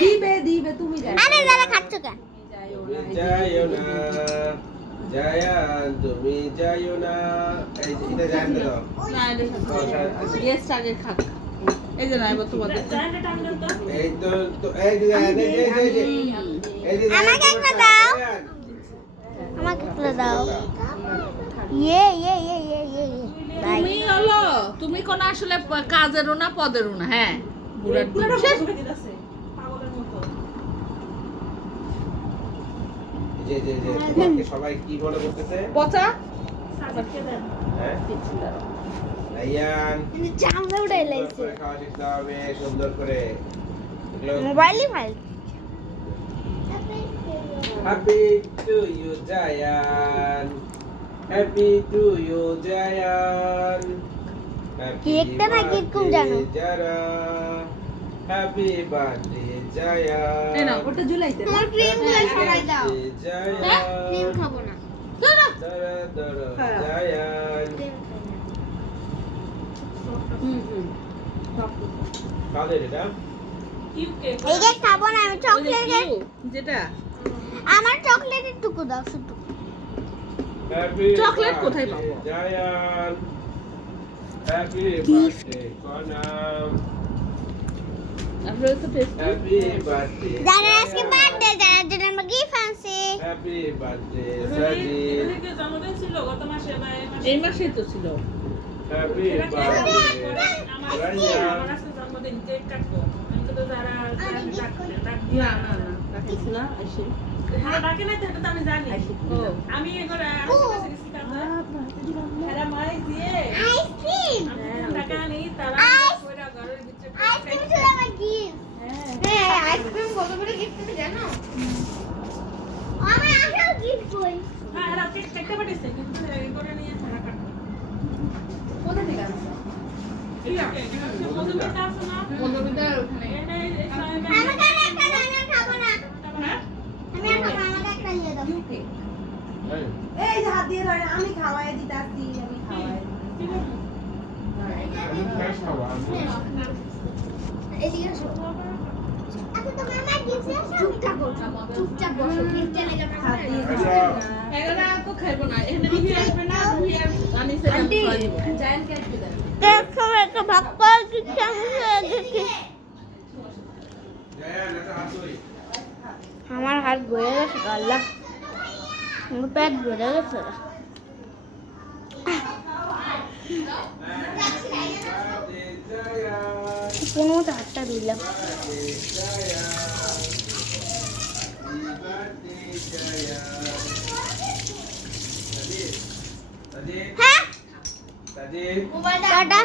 দিবে দিবে তুমি যাও। আরে দাদা খাচ্ছ কেন? যাইও না জায়ান তুমি যাইও না এই এটা জানেন তো না গেস্ট আগে খাক। এই যে না এবার তোমাদের এই তো এই যে আমাকে একটা দাও। আমাকে একটা দাও। ইয়ে ইয়ে ইয়ে ইয়ে ইয়ে তুমি হলো তুমি কোন আসলে কাজেরও না পদেরও না। হ্যাঁ বুড়ার তোমাকে সবাই কি মনে করতেছে পচা হ্যাঁ জায়ান জামলে উড়ে লাইছে। খাওয়া শিখতে হবে সুন্দর করে মোবাইলই file. Happy to you Zayan happy to you Zayan কেকটা না কেক কোন জানো? হ্যাপি বার্থডে জায়ান এই না ওটা ঝুলাইতে তোমার ক্রিম গুলো সবাই দাও। জায়ান ক্রিম খাবো না। দরা জায়ান কাদের এটা এই যে খাবো না আমি চকলেটের। যেটা আমার চকলেটের টুকু দাও শুধু। হ্যাপি চকলেট কোথায় পাবো? জায়ান হ্যাপি বার্থডে কনাম আপনারা তো টেস্ট হ্যাপি বার্থডে যারা আজকে বার্থডে যারা জন্য আমরা গিফট আনছি। হ্যাপি বার্থডে সাজিদ এই মাসেই তো ছিল। হ্যাপি বার্থডে রাইয়ান না না না রাখিস না আসে আইসক্রিম। আইসক্রিম ছিল আমার গিফট। হ্যাঁ আইসক্রিম কত করে গিফট তুমি জানো? আমার আসল গিফট কই? আমাকে আর একটা দাও না খাবো না। আমি আর খাবো না, আমাকে একটা দিয়ে দাও। এই যে হাত দিয়ে ধরে আমি খাওয়াই দিতাছি আমি খাওয়াই আমি ফ্রেশ খাওয়া এদিকে আসো। আচ্ছা তোমার আমার গিফট আছে? চুপচাপ বসো। চুপচাপ বসো। গিফটটা লেগে খাও। এগুলা তো খাইবো না এখানে রুহি আসবে না রুহি আর আনিসের আমি খাওয়াই দিব জায়ান কে আসবে দেন কেক খাবে একটা ভাগ করে দিচ্ছি আমি দেখি। জায়ান এটা হাত ধরি আমার হাত ভরে গেছে আল্লাহ। আমার পেট ভরে গেছে। কোনো মতো হাতটা ধুইলাম। হ্যাঁ সাজিদ টাটা।